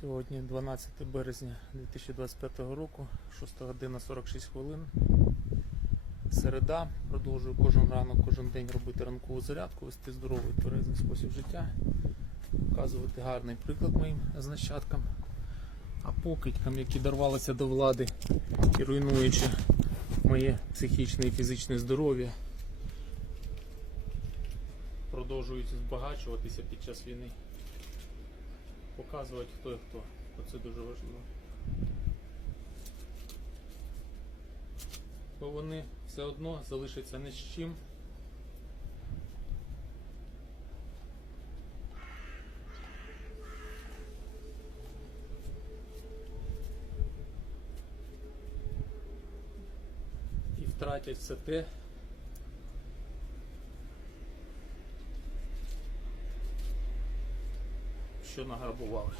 Сьогодні 12 березня 2025 року, 6 година 46 хвилин. Середа. Продовжую кожен ранок, кожен день робити ранкову зарядку, вести здоровий тверезий спосіб життя, показувати гарний приклад моїм нащадкам. А покидькам, які дорвалися до влади і руйнуючи моє психічне і фізичне здоров'я, продовжують збагачуватися під час війни показувати хто і хто. Це дуже важливо. Бо вони все одно залишаться ні з чим. І втратять все те, що награбували.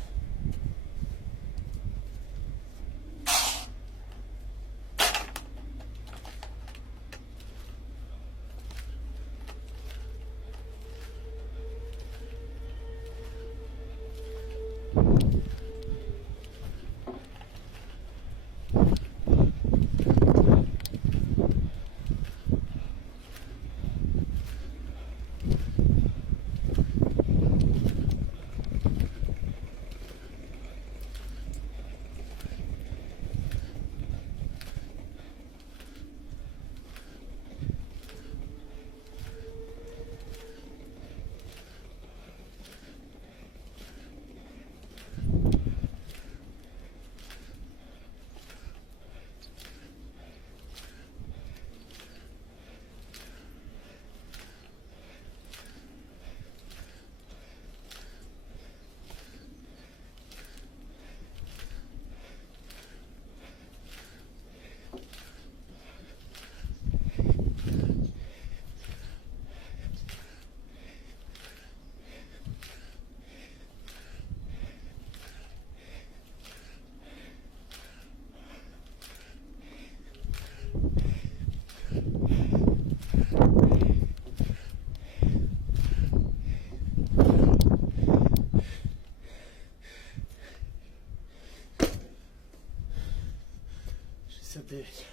Шістдесят дев'ять.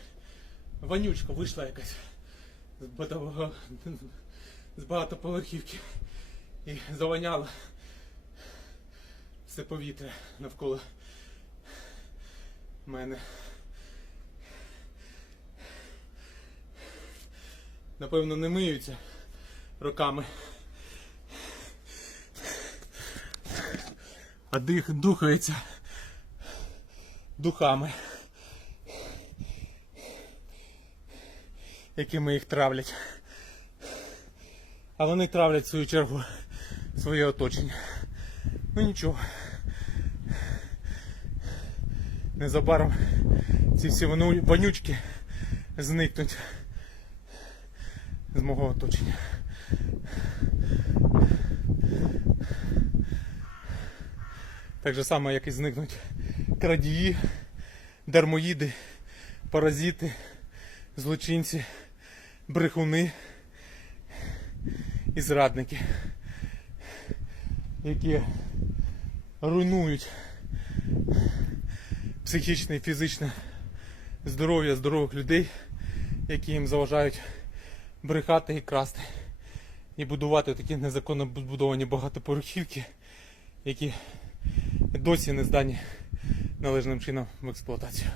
Вонючка вийшла якась з битового з багатоповерхівки і завоняла все повітря навколо мене. Напевно, не миються руками. А дих духається духами. Якими їх травлять. А вони травлять в свою чергу своє оточення. Ну нічого. Незабаром ці всі вонючки зникнуть з мого оточення. Так же само, як і зникнуть крадії, дармоїди, паразити, злочинці, брехуни і зрадники, які руйнують психічне і фізичне здоров'я здорових людей, які їм заважають брехати і красти, і будувати такі незаконно збудовані багатоповерхівки, які досі не здані належним чином в експлуатацію.